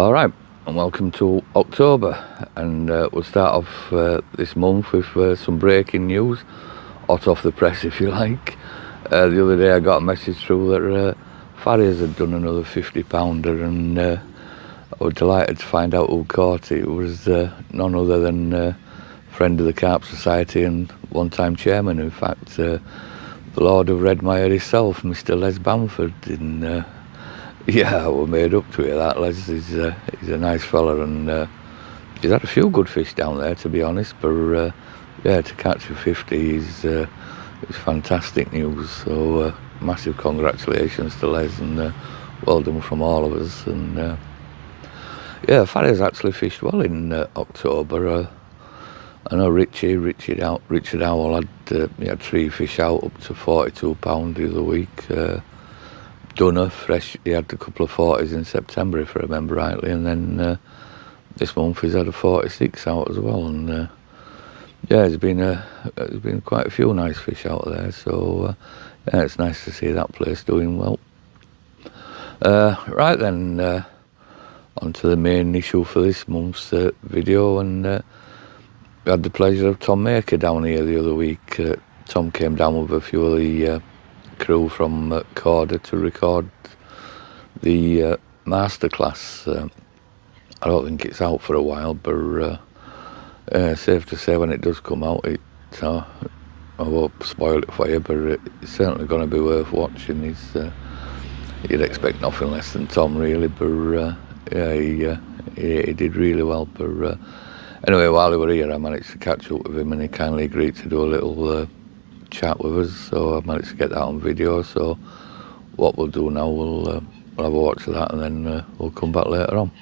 All right, and welcome to October, and we'll start off this month with some breaking news, hot off the press if you like. The other day I got a message through that Farriers had done another 50-pounder, and I was delighted to find out who caught it. It was none other than a friend of the Carp Society and one-time chairman, in fact, the Lord of Redmire himself, Mr. Les Bamford. Yeah, we're made up to it, that Les. He's a nice fella, and he's had a few good fish down there, to be honest, but yeah, to catch a 50 is fantastic news. So massive congratulations to Les, and well done from all of us. And yeah, Farriers actually fished well in October. I know Richard Howell had 3 fish out up to 42 pound the other week. Dunner fresh, he had a couple of 40s in September if I remember rightly, and then this month he's had a 46 out as well. And yeah, there's been quite a few nice fish out there, so yeah, it's nice to see that place doing well. Right then, on to the main issue for this month's video, and we had the pleasure of Tom Maka down here the other week. Tom came down with a few of the crew from Corder to record the masterclass. I don't think it's out for a while, but safe to say when it does come out, I won't spoil it for you, but it's certainly going to be worth watching. You'd expect nothing less than Tom, really, but yeah, he did really well. But anyway, while we were here, I managed to catch up with him, and he kindly agreed to do a little chat with us, so I managed to get that on video. So what we'll do now, we'll have a watch of that, and then we'll come back later on.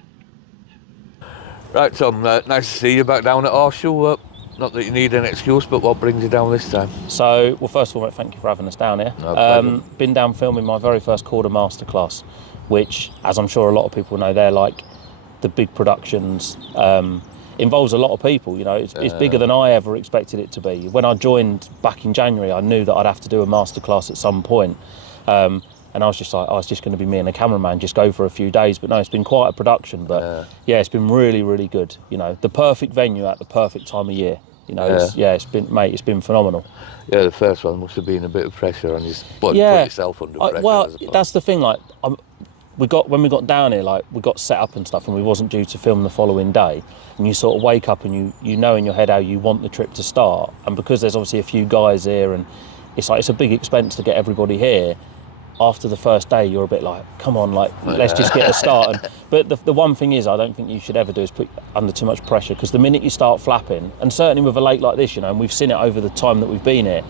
Right, Tom, nice to see you back down at Horseshoe. Not that you need an excuse, but what brings you down this time? So, well, first of all, thank you for having us down here. No, been down filming my very first Corder masterclass, which, as I'm sure a lot of people know, they're like the big productions. Involves a lot of people, you know. It's bigger than I ever expected it to be. When I joined back in January, I knew that I'd have to do a masterclass at some point. And I was just like, it's just going to be me and a cameraman, just go for a few days. But no, it's been quite a production. But yeah, it's been really, really good. You know, the perfect venue at the perfect time of year. You know, it's been phenomenal. Yeah, the first one must have been a bit of pressure on you. Put yourself under pressure. Well, that's the thing. Like, when we got down here, like, we got set up and stuff, and we wasn't due to film the following day. And you sort of wake up and you know in your head how you want the trip to start. And because there's obviously a few guys here, and it's a big expense to get everybody here. After the first day, you're a bit like, come on, like, let's just get a start. But the one thing is, I don't think you should ever do is put under too much pressure, because the minute you start flapping, and certainly with a lake like this, you know, and we've seen it over the time that we've been here,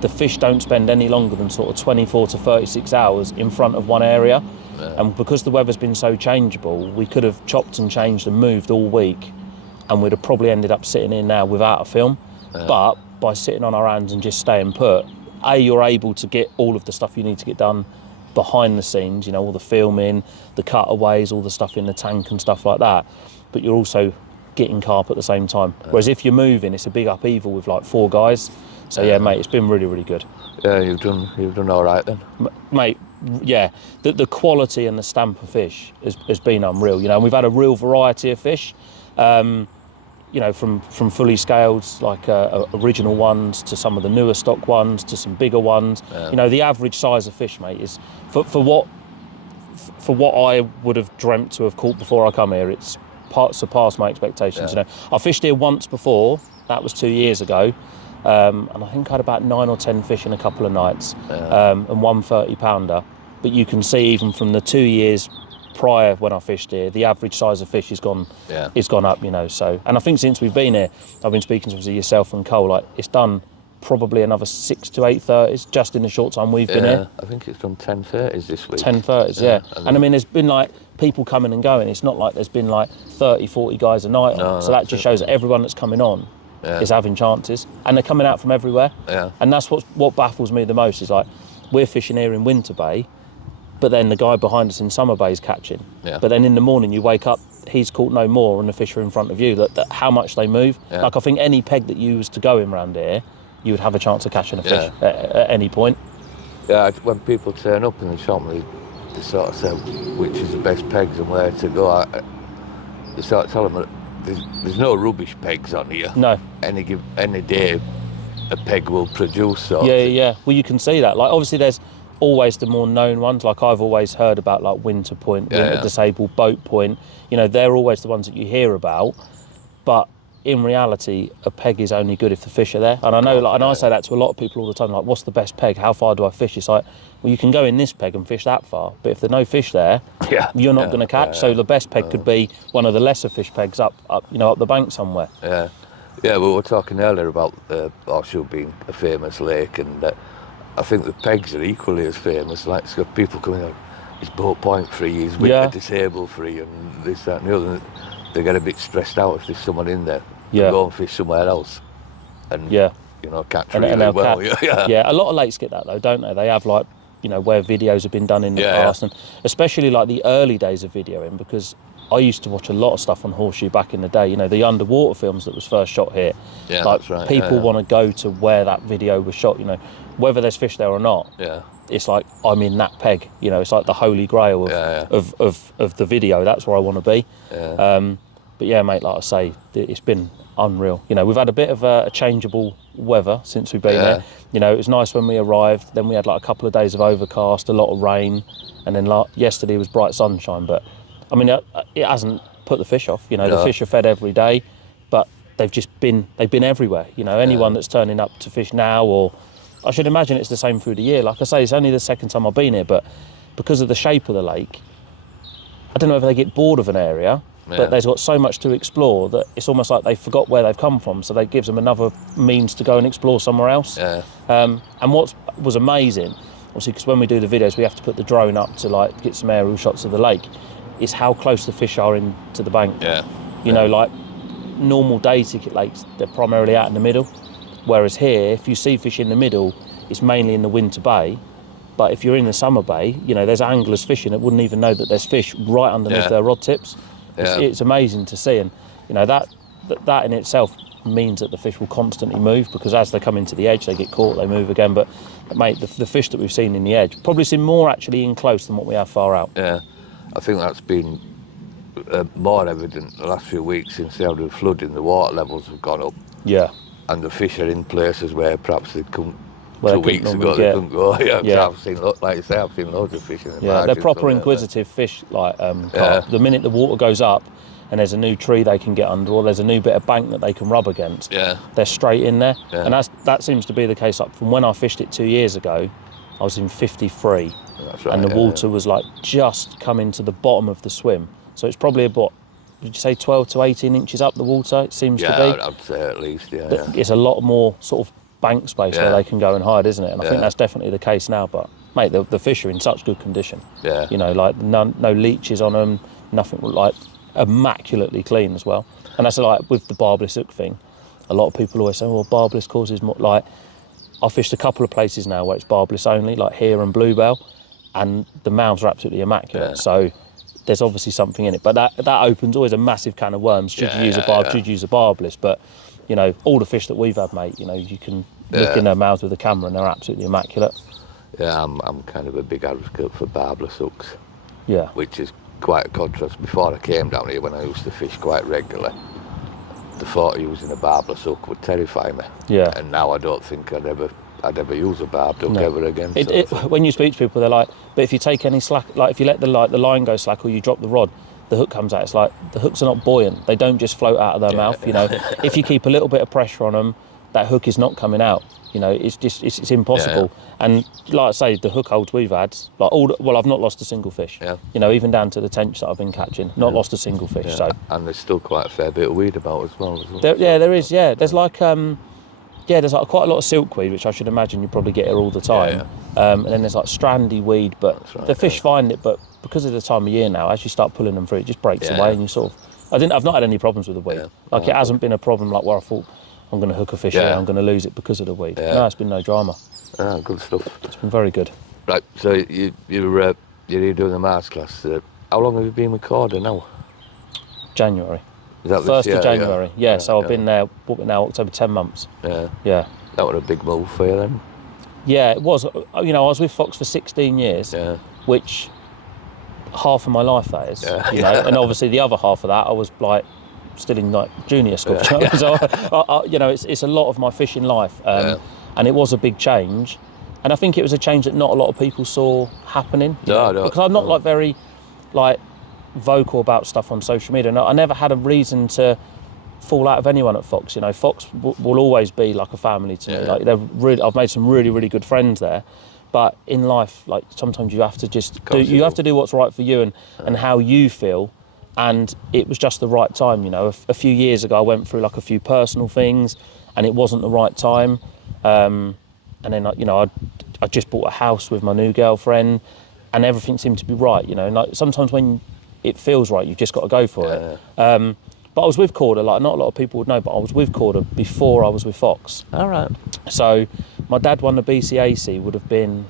the fish don't spend any longer than sort of 24 to 36 hours in front of one area. And because the weather's been so changeable, we could have chopped and changed and moved all week, and we'd have probably ended up sitting here now without a film. But by sitting on our hands and just staying put, you're able to get all of the stuff you need to get done behind the scenes, you know, all the filming, the cutaways, all the stuff in the tank and stuff like that. But you're also getting carp at the same time. Whereas if you're moving, it's a big upheaval with like 4 guys. So yeah, mate, it's been really, really good. Yeah, you've done all right then, mate. Yeah, the quality and the stamp of fish has been unreal. You know, and we've had a real variety of fish. You know, from fully scaled, like original ones, to some of the newer stock ones, to some bigger ones. You know, the average size of fish, mate, is for what I would have dreamt to have caught before I come here. It's surpassed my expectations. You know, I fished here once before. That was 2 years ago, and I think I had about 9 or 10 fish in a couple of nights, and one 30-pounder. But you can see even from the 2 years prior when I fished here, the average size of fish has gone up, you know. So, and I think since we've been here, I've been speaking to obviously yourself and Cole, like, it's done probably another 6 to 8 30s just in the short time we've been here. I think it's done 10 30s this week. 10 30s, yeah. And I mean, there's been like people coming and going. It's not like there's been like 30, 40 guys a night on. So that just shows that everyone that's coming on is having chances, and they're coming out from everywhere. And that's what baffles me the most, is like, we're fishing here in Winter Bay, but then the guy behind us in Summer Bay is catching. But then in the morning you wake up, he's caught no more, and the fish are in front of you. That how much they move. Like, I think any peg that you was to go in around here, you would have a chance of catching a fish at any point. Yeah, when people turn up in the shop, they sort of say which is the best pegs and where to go. they start telling them that there's no rubbish pegs on here. No. Any day a peg will produce sort Yeah, of thing. yeah. Well, you can see that. Like, obviously, there's always the more known ones. Like, I've always heard about like Winter Point, Winter Disabled, Boat Point. You know, they're always the ones that you hear about. But in reality, a peg is only good if the fish are there. And I know, like, and I say that to a lot of people all the time. Like, what's the best peg? How far do I fish? It's like, well, you can go in this peg and fish that far, but if there's no fish there, you're not going to catch. So the best peg could be one of the lesser fish pegs up the bank somewhere. Yeah. Yeah, we were talking earlier about Horseshoe being a famous lake, and I think the pegs are equally as famous. Like, it's got people coming out, it's boat point free, it's winter disabled free, and this, that, and the other. They get a bit stressed out if there's someone in there. They go and fish somewhere else, and you know, catch really well. Yeah, a lot of lakes get that though, don't they? They have, like, you know, where videos have been done in the past, and especially like the early days of videoing, because I used to watch a lot of stuff on Horseshoe back in the day. You know, the underwater films that was first shot here. Yeah, like, that's right. People want to go to where that video was shot. You know, whether there's fish there or not. Yeah. It's like, I'm in that peg. You know, it's like the holy grail of the video. That's where I want to be. Yeah. But yeah, mate, like I say, it's been unreal. You know, we've had a bit of a changeable weather since we've been here. You know, it was nice when we arrived. Then we had like a couple of days of overcast, a lot of rain, and then yesterday was bright sunshine. But I mean, it hasn't put the fish off. You know, the fish are fed every day, but they've been everywhere. You know, anyone that's turning up to fish now, or I should imagine it's the same through the year. Like I say, it's only the second time I've been here, but because of the shape of the lake, I don't know if they get bored of an area. But they've got so much to explore that it's almost like they forgot where they've come from, so that gives them another means to go and explore somewhere else. And what was amazing, obviously, because when we do the videos, we have to put the drone up to like get some aerial shots of the lake, is how close the fish are in to the bank. You know, like normal day ticket lakes, they're primarily out in the middle, whereas here, if you see fish in the middle, it's mainly in the winter bay. But if you're in the summer bay, you know, there's anglers fishing that wouldn't even know that there's fish right underneath their rod tips. It's amazing to see, and you know that in itself means that the fish will constantly move, because as they come into the edge, they get caught, they move again. But mate, the fish that we've seen in the edge, probably seen more actually in close than what we have far out. Yeah, I think that's been more evident the last few weeks since they had the flooding. The water levels have gone up. Yeah, and the fish are in places where perhaps they couldn't. 2 weeks ago they couldn't go. I've seen, like you say, I've seen loads of fish in the margins. They're proper inquisitive fish. Like carp. The minute the water goes up and there's a new tree they can get under, or there's a new bit of bank that they can rub against, they're straight in there. And that seems to be the case. Like, from when I fished it 2 years ago, I was in 53, and the water was like just coming to the bottom of the swim. So it's probably about, did you say 12 to 18 inches up the water? It seems to be. Yeah, I'd say at least. It's a lot more sort of bank space where they can go and hide, isn't it? And I think that's definitely the case now. But mate, the fish are in such good condition. You know, like no leeches on them, nothing, like immaculately clean as well. And that's like with the barbless hook thing. A lot of people always say, well, barbless causes more. Like, I fished a couple of places now where it's barbless only, like here and Bluebell, and the mouths are absolutely immaculate. So there's obviously something in it. But that opens always a massive can of worms. Should you use a barbless? But you know, all the fish that we've had, mate, you know, you can look in their mouths with a camera and they're absolutely immaculate. Yeah, I'm kind of a big advocate for barbless hooks. Yeah. Which is quite a contrast. Before I came down here, when I used to fish quite regularly, the thought of using a barbless hook would terrify me. Yeah. And now I don't think I'd ever use a barbed hook ever again. When you speak to people, they're like, but if you take any slack, like if you let the line go slack or you drop the rod, the hook comes out. It's like the hooks are not buoyant. They don't just float out of their mouth. You know, if you keep a little bit of pressure on them, that hook is not coming out. You know, it's impossible. And like I say, the hook holds we've had, like I've not lost a single fish. Yeah. You know, even down to the tench that I've been catching, not lost a single fish. Yeah. So. And there's still quite a fair bit of weed about as well. There is. Yeah, there's like there's like quite a lot of silkweed, which I should imagine you probably get here all the time. And then there's like strandy weed, but the fish find it. But because of the time of year now, as you start pulling them through, it just breaks away, and you sort of. I've not had any problems with the weed. Like it hasn't been a problem like where I thought I'm going to hook a fish here, I'm going to lose it because of the weed. No, it's been no drama. Good stuff. It's been very good. Right, so you're here doing the Mars class. How long have you been recording now? January. Is that 1st of January. Yeah, so I've been there, now October, 10 months. Yeah. That was a big move for you then? Yeah, it was. You know, I was with Fox for 16 years, which half of my life, that is. You know, and obviously the other half of that, I was like still in like junior school. So you know, it's a lot of my fishing life, and it was a big change. And I think it was a change that not a lot of people saw happening. Because I'm not like very like vocal about stuff on social media. No, I never had a reason to fall out of anyone at Fox. You know, Fox will always be like a family to me. Like I've made some really, really good friends there. But in life, like sometimes you have to just you have to do what's right for you and how you feel. And it was just the right time. You know, a few years ago, I went through like a few personal things, and it wasn't the right time. And then, you know, I just bought a house with my new girlfriend, and everything seemed to be right. You know, and like sometimes when it feels right, you've just got to go for it. But I was with Corder, like not a lot of people would know, but I was with Corder before I was with Fox. All right. So my dad won the BCAC, would have been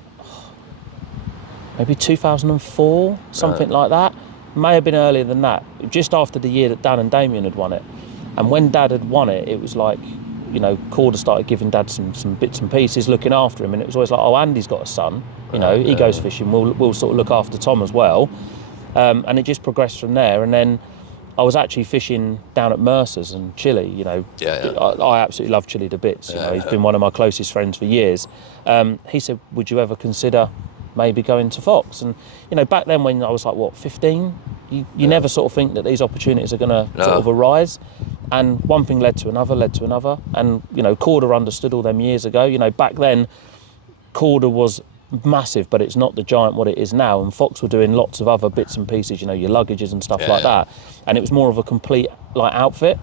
maybe 2004, something like that. May have been earlier than that, just after the year that Dan and Damien had won it. And when Dad had won it, it was like, you know, Corder started giving Dad some bits and pieces, looking after him, and it was always like, oh, Andy's got a son, you know, he goes fishing, we'll sort of look after Tom as well. And it just progressed from there. And then I was actually fishing down at Mercer's and Chile, you know. I absolutely love Chile to bits, you know, he's been one of my closest friends for years. He said, would you ever consider maybe going to Fox? And, you know, back then when I was like, what, 15, you never sort of think that these opportunities are going to sort of arise. And one thing led to another. And, you know, Corder understood all them years ago. You know, back then, Corder was massive, but it's not the giant what it is now. And Fox were doing lots of other bits and pieces, you know, your luggages and stuff like that. And it was more of a complete, like, outfit.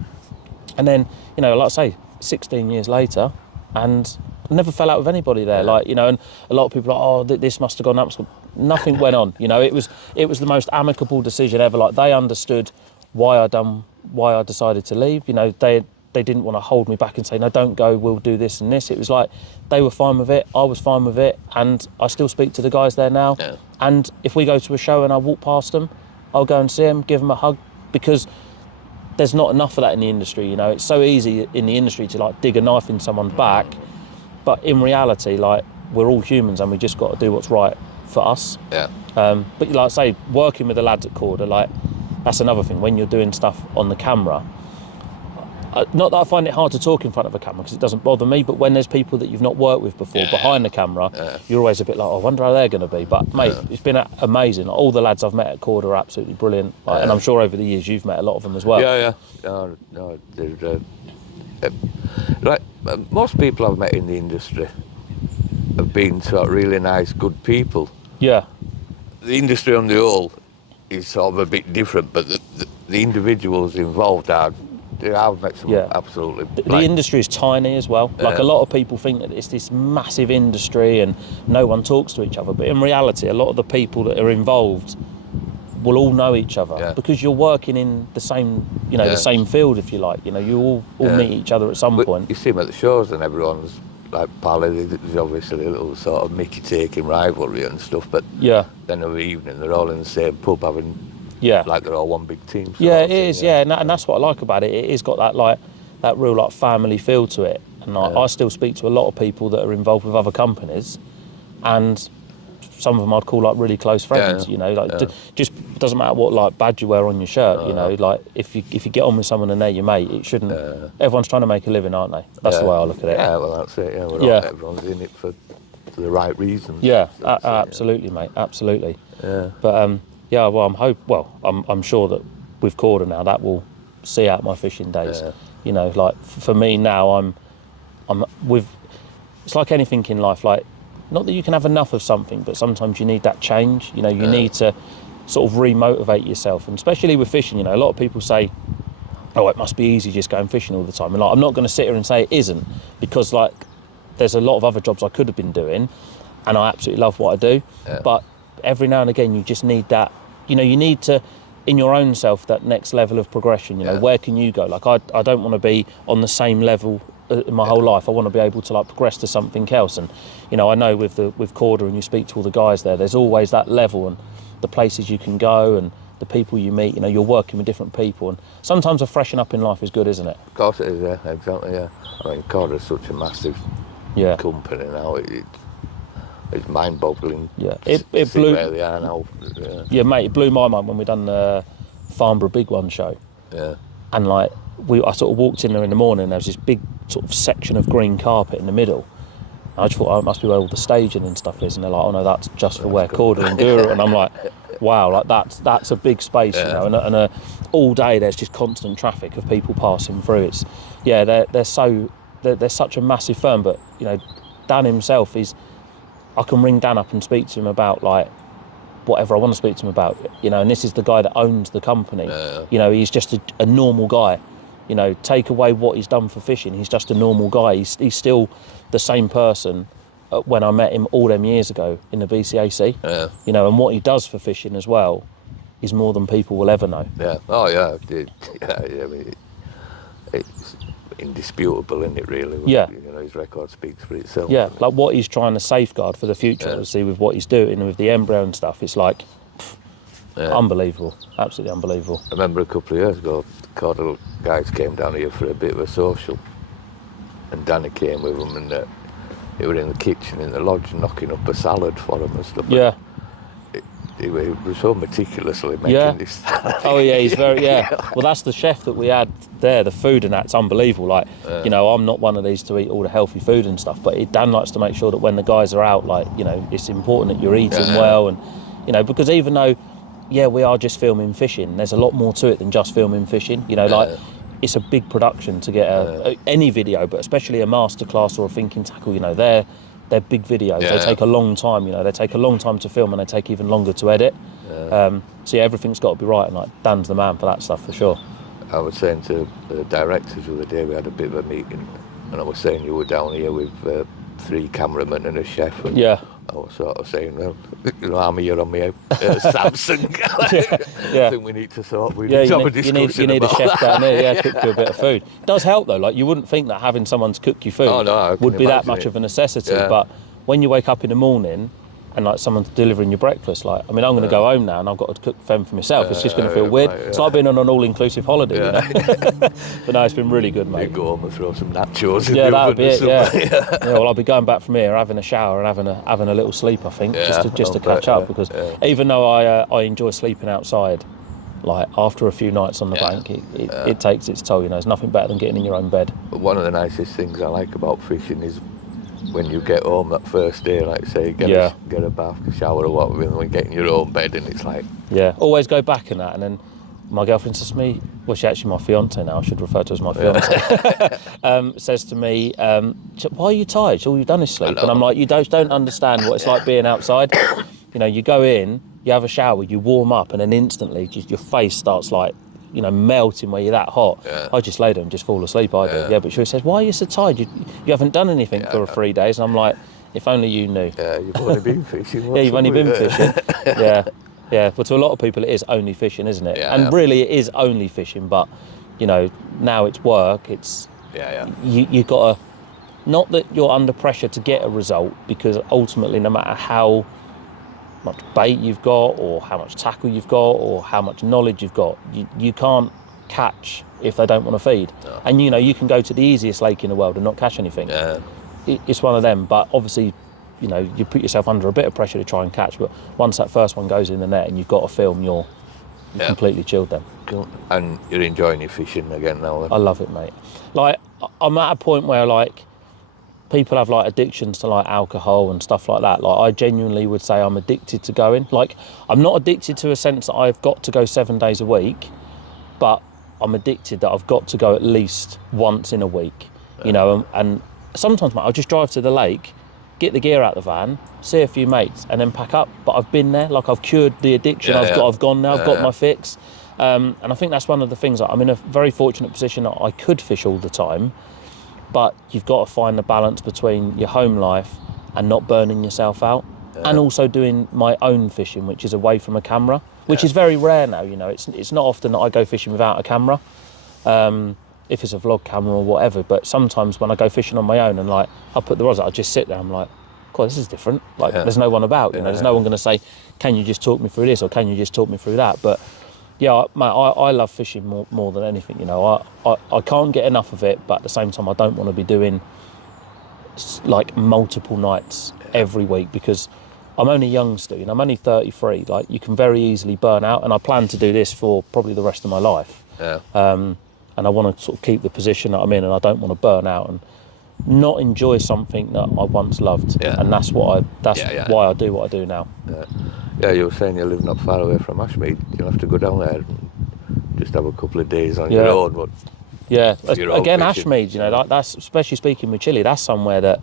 And then, you know, like I say, 16 years later, and I never fell out with anybody there. Like, you know, and a lot of people are like, oh, this must have gone up. Nothing went on. You know, it was the most amicable decision ever. Like, they understood why I decided to leave. You know, they didn't want to hold me back and say, no, don't go, we'll do this and this. It was like, they were fine with it, I was fine with it, and I still speak to the guys there now. And if we go to a show and I walk past them, I'll go and see them, give them a hug, because there's not enough of that in the industry. You know, it's so easy in the industry to like dig a knife in someone's back, but in reality, like, we're all humans and we just got to do what's right for us. But like I say, working with the lads at Corder, like, that's another thing. When you're doing stuff on the camera, not that I find it hard to talk in front of a camera because it doesn't bother me, but when there's people that you've not worked with before behind the camera, you're always a bit like, oh, I wonder how they're going to be. But mate, it's been amazing. Like, all the lads I've met at Corder are absolutely brilliant, like, and I'm sure over the years you've met a lot of them as well. No, they're, like most people I've met in the industry have been sort of really nice, good people. The industry on the whole is sort of a bit different, but the individuals involved are. I've met some absolutely. The industry is tiny as well. Like, a lot of people think that it's this massive industry and no one talks to each other, but in reality, a lot of the people that are involved will all know each other because you're working in the same, you know, the same field, if you like. You know, you all meet each other at some point. You see them at the shows and everyone's like pally. There's obviously a little sort of Mickey-taking rivalry and stuff, but then of the evening they're all in the same pub having. Like they're all one big team. It is. And that's what I like about it. It has got that like that real like family feel to it. And I still speak to a lot of people that are involved with other companies, and some of them I'd call like really close friends. You know, like just doesn't matter what like badge you wear on your shirt. You know, like if you get on with someone and they're your mate, it shouldn't. Everyone's trying to make a living, aren't they? That's the way I look at it. Yeah, well that's it. Everyone's in it for the right reasons. Absolutely, mate. Absolutely. But well, I'm sure that with Corder now that will see out my fishing days. You know, like for me now, I'm with. It's like anything in life. Like, not that you can have enough of something, but sometimes you need that change. You know, you need to sort of re-motivate yourself, and especially with fishing. You know, a lot of people say, "Oh, it must be easy just going fishing all the time." And like, I'm not going to sit here and say it isn't, because like, there's a lot of other jobs I could have been doing, and I absolutely love what I do. But every now and again, you just need that. You know, you need to, in your own self, that next level of progression. You know, where can you go? Like, I don't want to be on the same level in my whole life. I want to be able to like progress to something else. And you know, I know with Corder, and you speak to all the guys there's always that level and the places you can go and the people you meet. You know, you're working with different people, and sometimes a freshen up in life is good, isn't it? Of course it is. Exactly. I mean, Corder's such a massive company now. it's mind-boggling. Yeah, to it see blew. where they are now. Yeah, mate, it blew my mind when we done the Farnborough Big One show. Yeah. And like I sort of walked in there in the morning. There was this big sort of section of green carpet in the middle. And I just thought, oh, it must be where all the staging and stuff is. And they're like, oh no, that's just for where Corda and Guru. And I'm like, wow, like that's a big space, you know. And all day there's just constant traffic of people passing through. It's they're such a massive firm. But you know, Dan himself I can ring Dan up and speak to him about like whatever I want to speak to him about, you know, and this is the guy that owns the company. You know, he's just a normal guy. You know, take away what he's done for fishing, he's just a normal guy. He's still the same person when I met him all them years ago in the BCAC. You know, and what he does for fishing as well is more than people will ever know. Yeah. Oh yeah. I mean, it's indisputable, isn't it? Really. Yeah. You know, his record speaks for itself. Yeah. Like what he's trying to safeguard for the future, obviously, with what he's doing with the embryo and stuff. It's like unbelievable. Absolutely unbelievable. I remember a couple of years ago, the Caudal guys came down here for a bit of a social, and Danny came with them, and they were in the kitchen in the lodge knocking up a salad for them and stuff. Yeah. He was so meticulously making this. Oh yeah, he's very Well, that's the chef that we had there. The food and that's unbelievable. Like, you know, I'm not one of these to eat all the healthy food and stuff, but Dan likes to make sure that when the guys are out, like, you know, it's important that you're eating well, and you know, because even though, we are just filming fishing, there's a lot more to it than just filming fishing. You know, like it's a big production to get any video, but especially a masterclass or a thinking tackle. You know, they're big videos. They take a long time, you know. They take a long time to film, and they take even longer to edit. So everything's got to be right, and like Dan's the man for that stuff for sure. I was saying to the directors the other day, we had a bit of a meeting, and I was saying you were down here with 3 cameramen and a chef, and I was sort of saying, well, you know, I'm here on my Samsung. I think we need to sort. We need to have a discussion. You need a chef that. down there, cook you a bit of food. It does help though. Like you wouldn't think that having someone to cook you food would be that much of a necessity, but when you wake up in the morning and like someone's delivering your breakfast, like, I mean, I'm going to go home now and I've got to cook them for myself. It's just going to feel weird. It's like being on an all-inclusive holiday, you know? But no, it's been really good, mate. You go home and throw some nachos in the the oven. Yeah, well, I'll be going back from here, having a shower and having a little sleep, I think, just to catch up, because even though I enjoy sleeping outside, like after a few nights on the bank, it takes its toll, you know. There's nothing better than getting in your own bed. But one of the nicest things I like about fishing is when you get home that first day, like say, get a bath, shower or whatever, and when you get in your own bed, and it's like... Yeah, always go back in that, and then my girlfriend says to me, well, she's actually my fiance now, I should refer to her as my fiance, says to me, why are you tired? All you've done is sleep. And I'm like, you don't understand what it's like being outside. You know, you go in, you have a shower, you warm up, and then instantly just your face starts like, you know, melting where you're that hot. I just lay there and just fall asleep, I do. But she says, why are you so tired? You haven't done anything for 3 days. And I'm like, if only you knew. Yeah, you've only been fishing. You've only been fishing. Yeah. But to a lot of people, it is only fishing, isn't it? And really, it is only fishing. But, you know, now it's work. It's you got to, not that you're under pressure to get a result, because ultimately, no matter how much bait you've got or how much tackle you've got or how much knowledge you've got, you can't catch if they don't want to feed. And you know, you can go to the easiest lake in the world and not catch anything. It's one of them, but obviously, you know, you put yourself under a bit of pressure to try and catch, but once that first one goes in the net and you've got to film, you're completely chilled then. And you're enjoying your fishing again now then? I love it, mate. Like, I'm at a point where like people have like addictions to like alcohol and stuff like that. Like I genuinely would say I'm addicted to going. Like I'm not addicted to a sense that I've got to go 7 days a week, but I'm addicted that I've got to go at least once in a week, you know, and sometimes, mate, I'll just drive to the lake, get the gear out the van, see a few mates and then pack up. But I've been there, like I've cured the addiction. I've gone now, I've got my fix. And I think that's one of the things, that I'm in a very fortunate position that I could fish all the time, but you've got to find the balance between your home life and not burning yourself out, and also doing my own fishing, which is away from a camera, which is very rare now. You know, it's not often that I go fishing without a camera, if it's a vlog camera or whatever. But sometimes when I go fishing on my own and like I put the rods out, I just sit there. I'm like, God, this is different. Like there's no one about. You know, there's no one going to say, can you just talk me through this or can you just talk me through that? But yeah, mate, I love fishing more than anything. You know, I can't get enough of it, but at the same time, I don't want to be doing like multiple nights every week, because I'm only young, Stu, and I'm only 33. Like, you can very easily burn out, and I plan to do this for probably the rest of my life. Yeah. And I want to sort of keep the position that I'm in, and I don't want to burn out and not enjoy something that I once loved. Yeah. And that's why I do what I do now. Yeah, you were saying you're living not far away from Ashmead. You'll have to go down there and just have a couple of days on your own. But yeah, again, fishing, Ashmead, like that's, especially speaking with Chile, that's somewhere that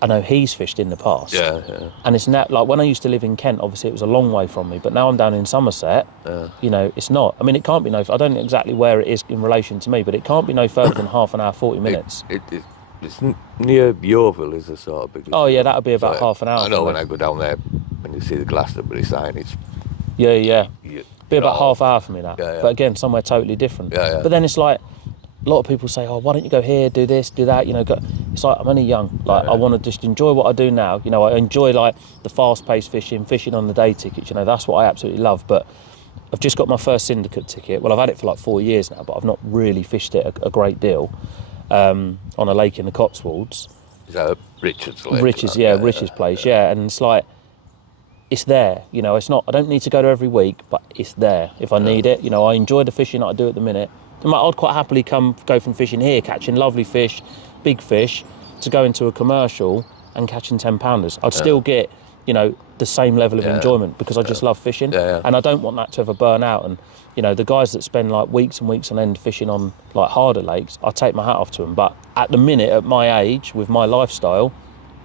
I know he's fished in the past. Yeah. And it's now, like when I used to live in Kent, obviously it was a long way from me, but now I'm down in Somerset, it's not. I mean, it can't be I don't know exactly where it is in relation to me, but it can't be no further than half an hour, 40 minutes. It's near Yeovil is the sort of big. Oh yeah, that would be about half an hour. I know when I go down there, when you see the Glastonbury sign, it's... Yeah. Be about half hour for me, that. Yeah. But again, somewhere totally different. Yeah. But then it's like, a lot of people say, oh, why don't you go here, do this, do that, it's like, I'm only young. Like, I want to just enjoy what I do now. I enjoy like the fast-paced fishing on the day tickets, that's what I absolutely love. But I've just got my first syndicate ticket. Well, I've had it for like 4 years now, but I've not really fished it a great deal on a lake in the Cotswolds. Is that Richard's lake? Richard's place, and it's like, it's there, it's not, I don't need to go there every week, but it's there if I need it. I enjoy the fishing that I do at the minute. I'd quite happily go from fishing here, catching lovely fish, big fish, to go into a commercial and catching 10-pounders. I'd still get, the same level of enjoyment, because I just love fishing. And I don't want that to ever burn out. And, the guys that spend like weeks and weeks on end fishing on like harder lakes, I take my hat off to them. But at the minute, at my age, with my lifestyle,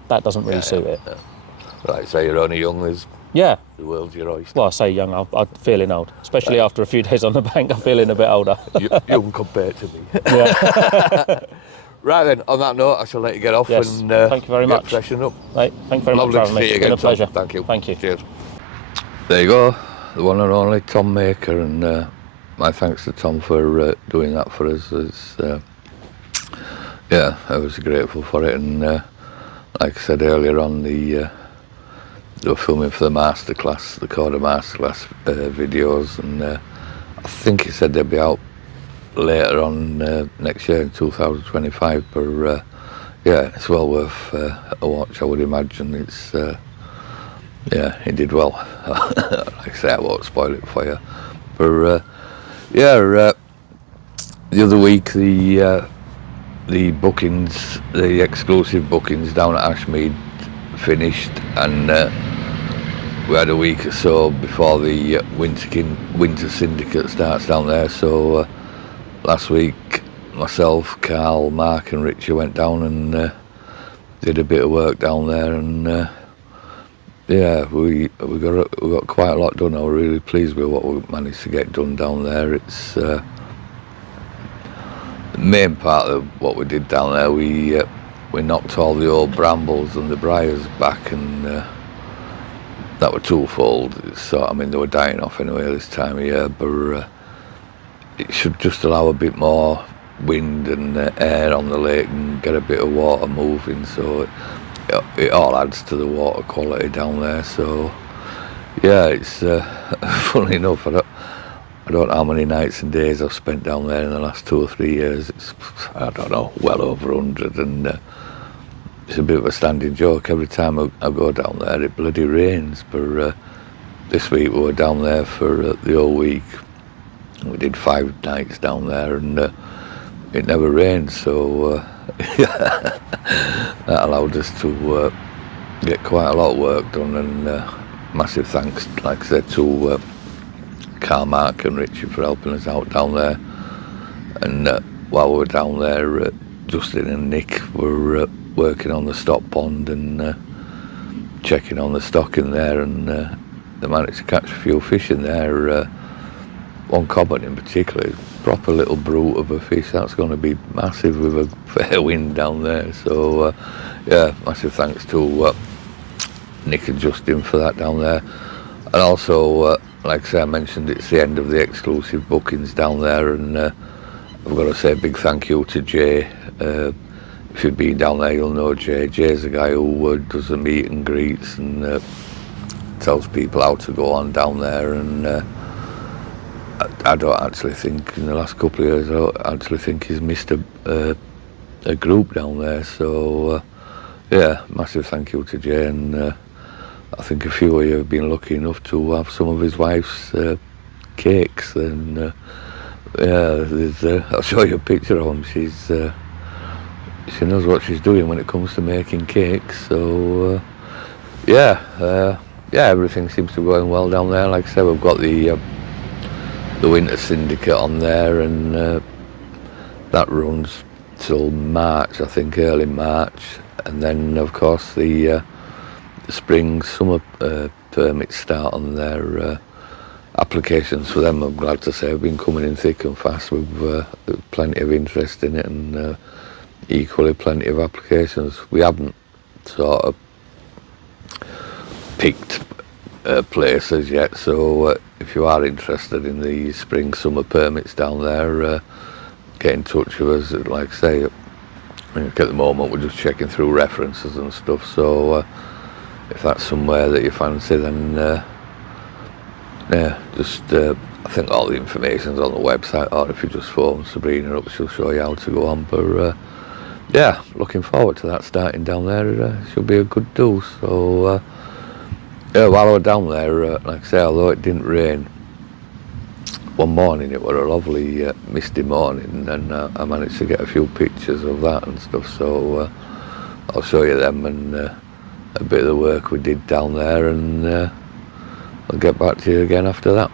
that doesn't really suit it. Like, say you're only young, there's the world's your oyster. Well, I say young, I'm feeling old. Especially after a few days on the bank, I'm feeling a bit older. Young compared to me. Yeah. Right then, on that note, I shall let you get off and thank you very much. Freshen up. Right, thank you very much for having me. It's been a pleasure. Thank you. Thank you. Cheers. There you go, the one and only Tom Maka, and my thanks to Tom for doing that for us. I was grateful for it, and like I said earlier on, they were filming for the masterclass, the Corda masterclass videos, and I think he said they'd be out later on next year in 2025, but it's well worth a watch, I would imagine. It's he did well. Like I say, I won't spoil it for you, but the other week the bookings, the exclusive bookings down at Ashmead finished, and we had a week or so before the winter syndicate starts down there. So last week, myself, Carl, Mark and Richie went down and did a bit of work down there, and we got quite a lot done. I was really pleased with what we managed to get done down there. It's the main part of what we did down there. We knocked all the old brambles and the briars back, and that were twofold. So I mean, they were dying off anyway this time of year, but it should just allow a bit more wind and air on the lake and get a bit of water moving, so it all adds to the water quality down there. So it's funny enough, I don't know how many nights and days I've spent down there in the last 2 or 3 years. It's, I don't know, well over 100, and it's a bit of a standing joke. Every time I go down there, it bloody rains. But this week we were down there for the whole week. We did 5 nights down there, and it never rained. So that allowed us to get quite a lot of work done. And massive thanks, like I said, to Carl, Mark and Richie for helping us out down there. And while we were down there, Justin and Nick were working on the stock pond and checking on the stock in there, and they managed to catch a few fish in there. One common in particular, proper little brute of a fish. That's going to be massive with a fair wind down there. So massive thanks to Nick and Justin for that down there. And also, like I say, I mentioned it's the end of the exclusive bookings down there, and I've got to say a big thank you to Jay. If you've been down there, you'll know Jay. Jay's the guy who does the meet and greets and tells people how to go on down there. And I don't actually think, in the last couple of years, I don't actually think he's missed a group down there. So Yeah, massive thank you to Jay, and I think a few of you have been lucky enough to have some of his wife's cakes, and yeah, I'll show you a picture of them. She knows what she's doing when it comes to making cakes, so yeah, everything seems to be going well down there. Like I said, we've got the winter syndicate on there, and that runs till March, I think, early March, and then of course the spring summer permits start on their applications for them. I'm glad to say have been coming in thick and fast with plenty of interest in it, and equally plenty of applications. We haven't sort of picked places yet, so if you are interested in the spring summer permits down there, get in touch with us. Like I say, at the moment we're just checking through references and stuff, so if that's somewhere that you fancy, then yeah, just I think all the information's on the website, or if you just phone Sabrina up, she'll show you how to go on. But yeah, looking forward to that starting down there. It should be a good do. So yeah, while I was down there, like I say, although it didn't rain, one morning it was a lovely misty morning, and I managed to get a few pictures of that and stuff. So I'll show you them, and a bit of the work we did down there, and I'll get back to you again after that.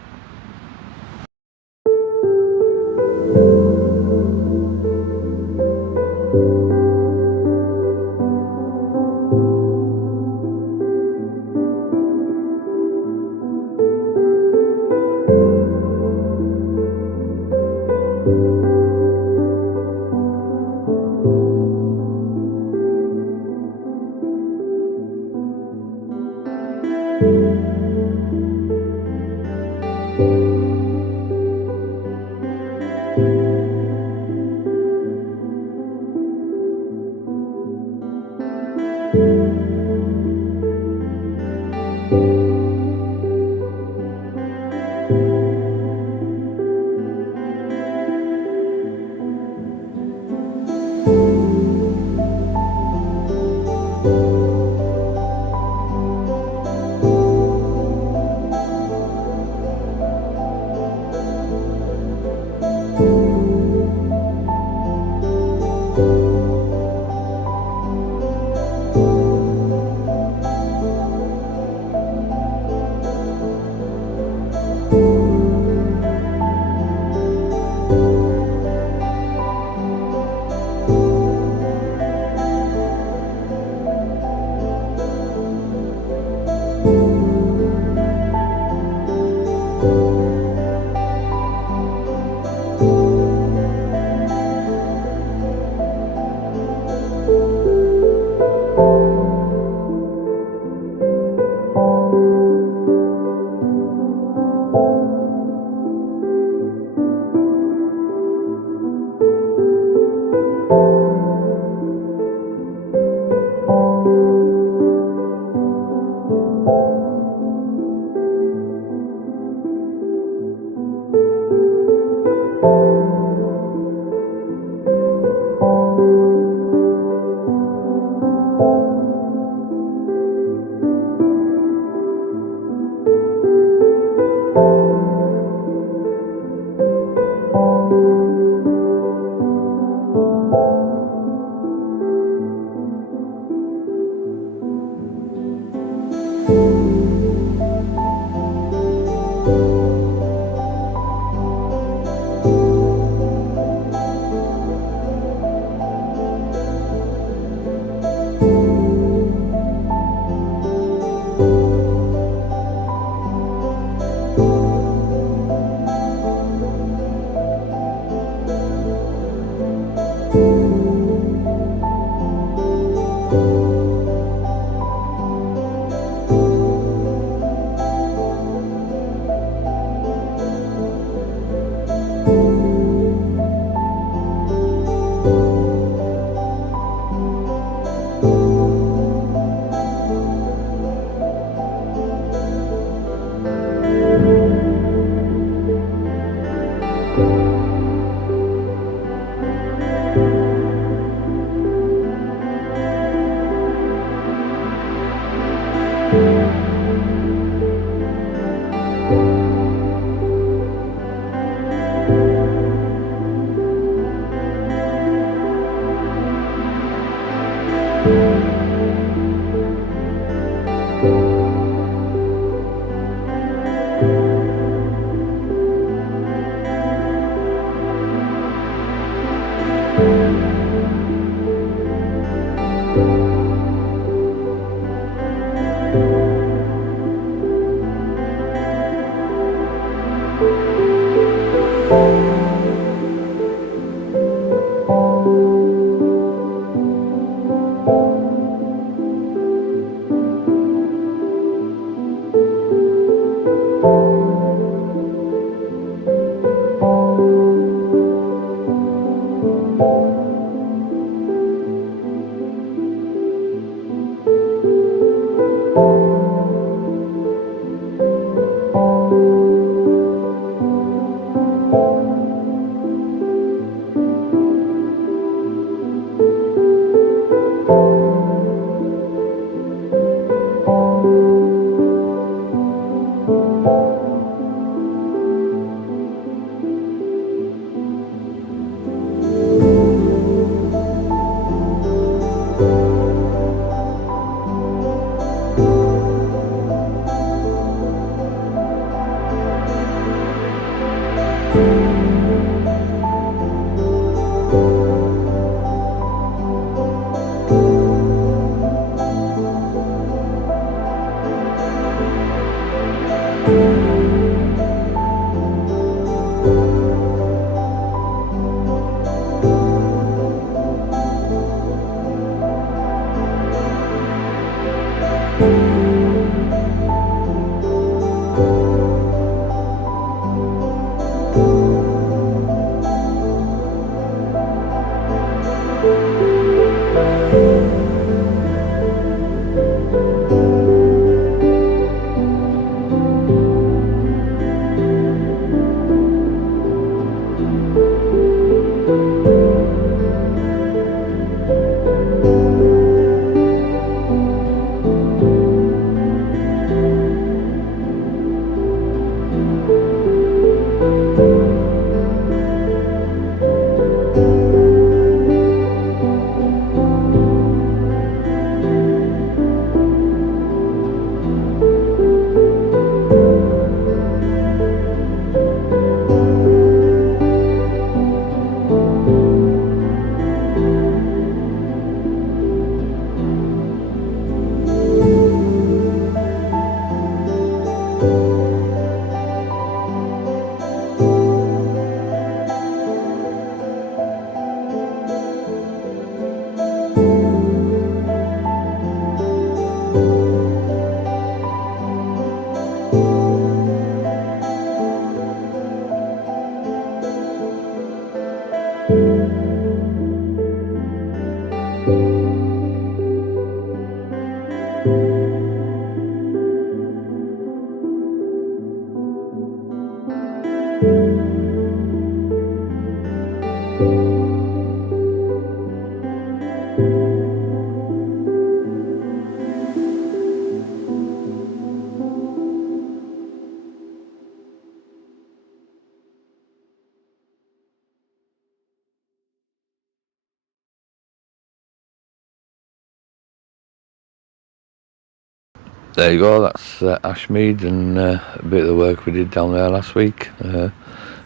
There you go, that's Ashmead and a bit of the work we did down there last week.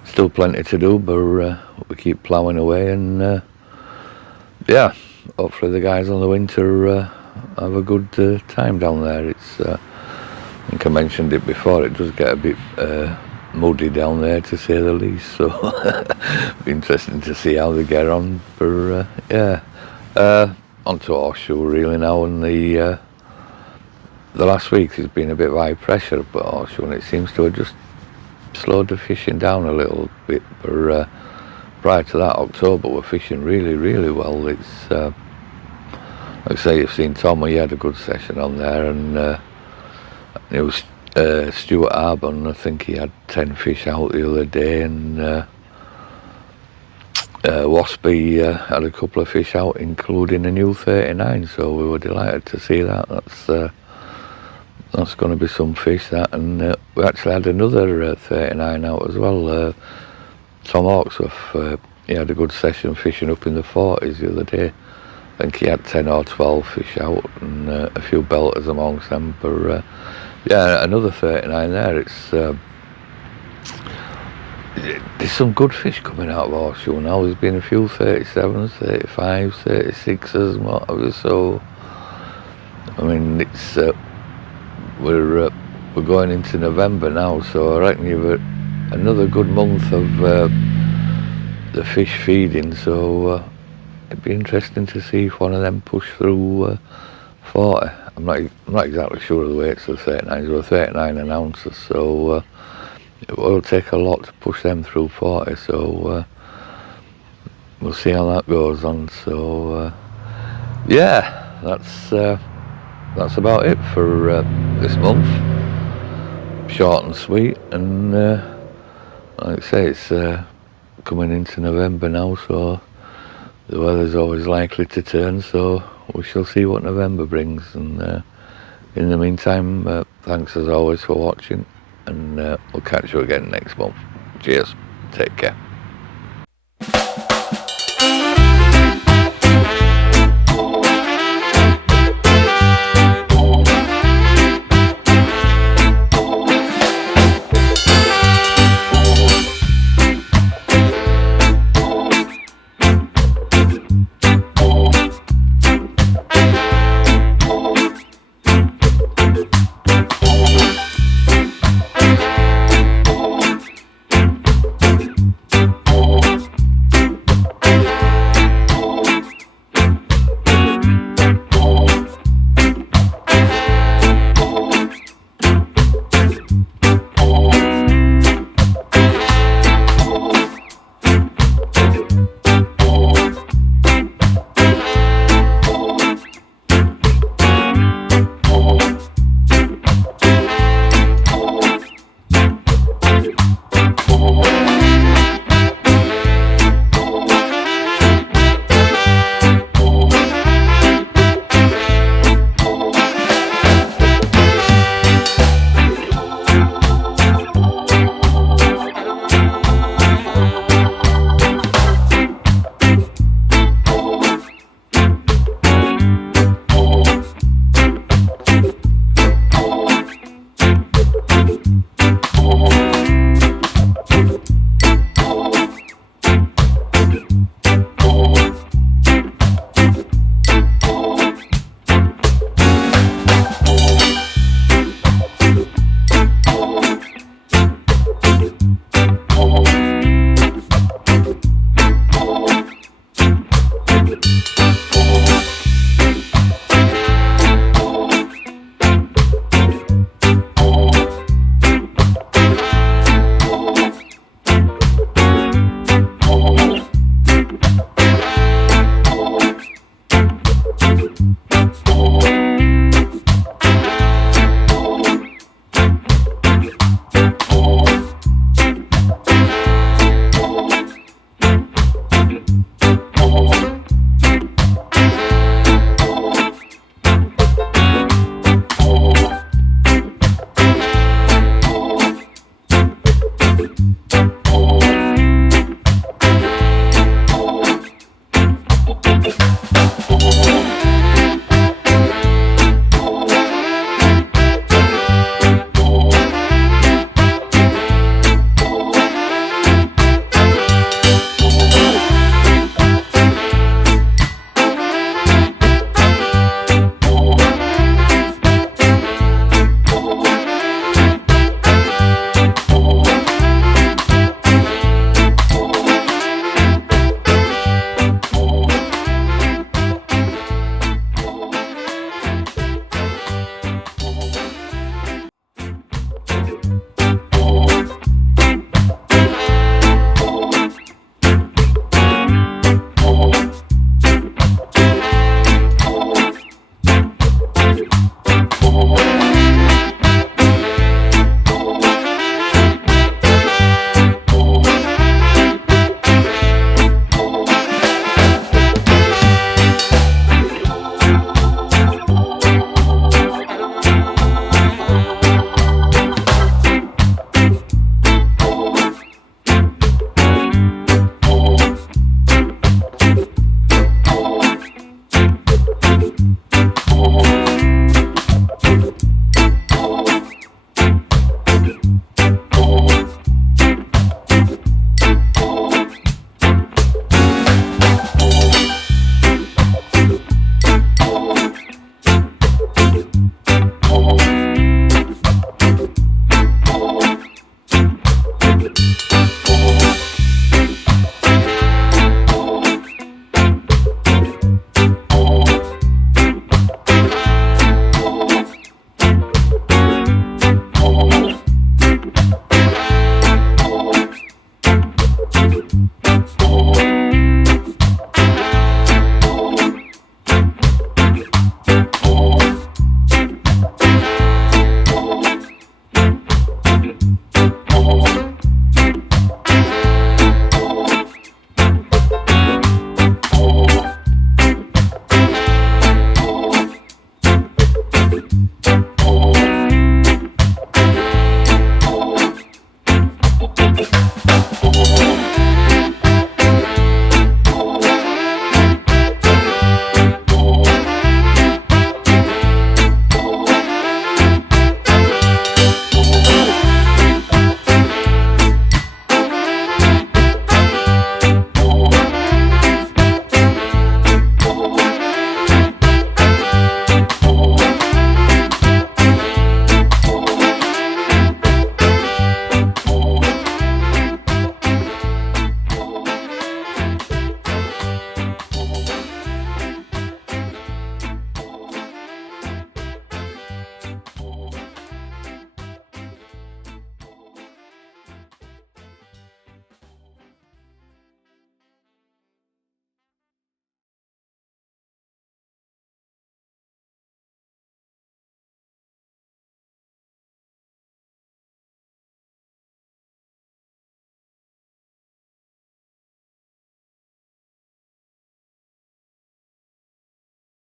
Still plenty to do, but we keep ploughing away, and yeah, hopefully the guys on the winter have a good time down there. It's I think I mentioned it before, it does get a bit muddy down there, to say the least, so be interesting to see how they get on. But yeah, on to Horseshoe really now, and the last week has been a bit of high pressure, but Horseshoe, and it seems to have just slowed the fishing down a little bit. But prior to that, October, we're fishing really, really well. It's like I say, you've seen Tom, he had a good session on there, and it was Stuart Arbon, I think he had 10 fish out the other day, and Waspy had a couple of fish out, including a new 39, so we were delighted to see that. That's going to be some fish, that, and we actually had another 39 out as well. Tom Hawksworth, he had a good session fishing up in the 40s the other day. I think he had 10 or 12 fish out, and a few belters amongst them. But yeah, another 39 there. It's there's some good fish coming out of Horseshoe now. There's been a few 37s, 35s, 36s and whatever. So, I mean, it's we're going into November now, so I reckon you've got another good month of the fish feeding. So it'd be interesting to see if one of them push through 40. I'm not exactly sure of the weights of the 39s. There were 39 an ounce, so it will take a lot to push them through 40. So we'll see how that goes on. So yeah, that's about it for this month. Short and sweet, and like I say, it's coming into November now, so the weather's always likely to turn, so we shall see what November brings. And in the meantime, thanks as always for watching, and we'll catch you again next month. Cheers, take care.